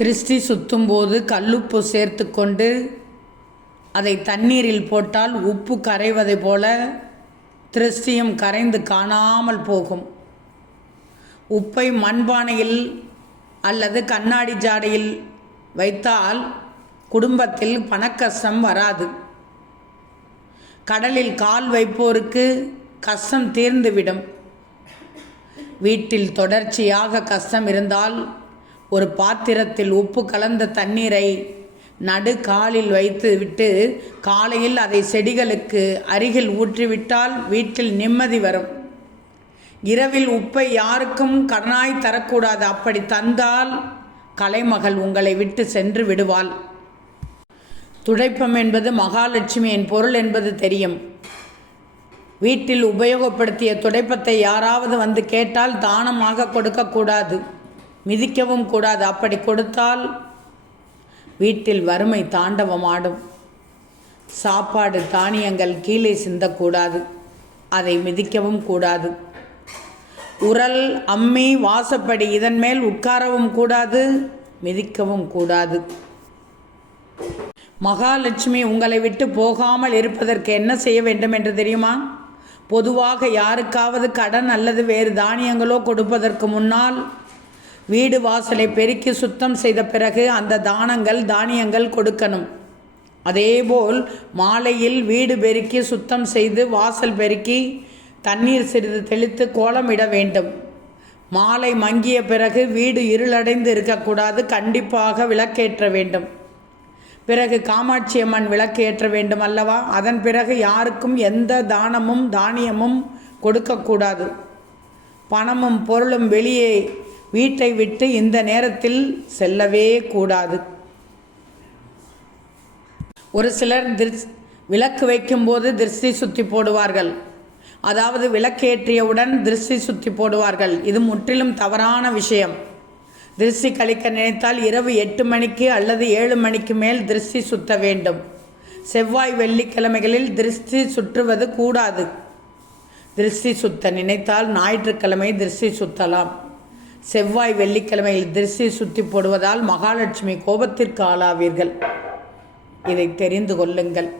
திருஷ்டி சுத்தும்போது கல்லுப்பு சேர்த்து கொண்டு அதை தண்ணீரில் போட்டால் உப்பு கரைவதை போல திருஷ்டியும் கரைந்து காணாமல் போகும். உப்பை மண்பானையில் அல்லது கண்ணாடி ஜாடியில் வைத்தால் குடும்பத்தில் பணக்கஷ்டம் வராது. கடலில் கால் வைப்போருக்கு கஷ்டம் தீர்ந்துவிடும். வீட்டில் தொடர்ச்சியாக கஷ்டம் இருந்தால் ஒரு பாத்திரத்தில் உப்பு கலந்த தண்ணீரை நடு காலில் வைத்து விட்டு காலையில் அதை செடிகளுக்கு அருகில் ஊற்றிவிட்டால் வீட்டில் நிம்மதி வரும். இரவில் உப்பை யாருக்கும் கடனாய் தரக்கூடாது. அப்படி தந்தால் கலைமகள் உங்களை விட்டு சென்று விடுவாள். துடைப்பம் என்பது மகாலட்சுமியின் பொருள் என்பது தெரியும். வீட்டில் உபயோகப்படுத்திய துடைப்பத்தை யாராவது வந்து கேட்டால் தானமாக கொடுக்கக்கூடாது, மிதிக்கவும் கூடாது. அப்படி கொடுத்தால் வீட்டில் வறுமை தாண்டவமாடும். சாப்பாடு தானியங்கள் கீழே சிந்தக்கூடாது, அதை மிதிக்கவும் கூடாது. உரல், அம்மி, வாசப்படி இதன் மேல் உட்காரவும் கூடாது, மிதிக்கவும் கூடாது. மகாலட்சுமி உங்களை விட்டு போகாமல் இருப்பதற்கு என்ன செய்ய வேண்டும் என்று தெரியுமா? பொதுவாக யாருக்காவது கடன் அல்லது வேறு தானியங்களோ கொடுப்பதற்கு முன்னால் வீடு வாசலை பெருக்கி சுத்தம் செய்த பிறகு அந்த தானியங்கள் கொடுக்கணும். அதேபோல் மாலையில் வீடு பெருக்கி சுத்தம் செய்து வாசல் பெருக்கி தண்ணீர் சிறிது தெளித்து கோலமிட வேண்டும். மாலை மங்கிய பிறகு வீடு இருளடைந்து இருக்கக்கூடாது, கண்டிப்பாக விளக்கேற்ற வேண்டும். பிறகு காமாட்சி அம்மன் விளக்கு ஏற்ற வேண்டும் அல்லவா? அதன் பிறகு யாருக்கும் எந்த தானமும் தானியமும் கொடுக்கக்கூடாது. பணமும் பொருளும் வெளியே வீட்டை விட்டு இந்த நேரத்தில் செல்லவே கூடாது. ஒரு சிலர் விளக்கு வைக்கும்போது திருஷ்டி சுத்தி போடுவார்கள். அதாவது விளக்கேற்றியவுடன் திருஷ்டி சுத்தி போடுவார்கள். இது முற்றிலும் தவறான விஷயம். திருஷ்டி கழிக்க நினைத்தால் இரவு 8 மணிக்கு அல்லது 7 மணிக்கு மேல் திருஷ்டி சுத்த வேண்டும். செவ்வாய் வெள்ளிக்கிழமைகளில் திருஷ்டி சுற்றுவது கூடாது. திருஷ்டி சுத்த நினைத்தால் ஞாயிற்றுக்கிழமை திருஷ்டி சுத்தலாம். செவ்வாய் வெள்ளிக்கிழமையில் திருஷ்டி சுத்தி போடுவதால் மகாலட்சுமி கோபத்திற்கு ஆளாவீர்கள். இதை தெரிந்து கொள்ளுங்கள்.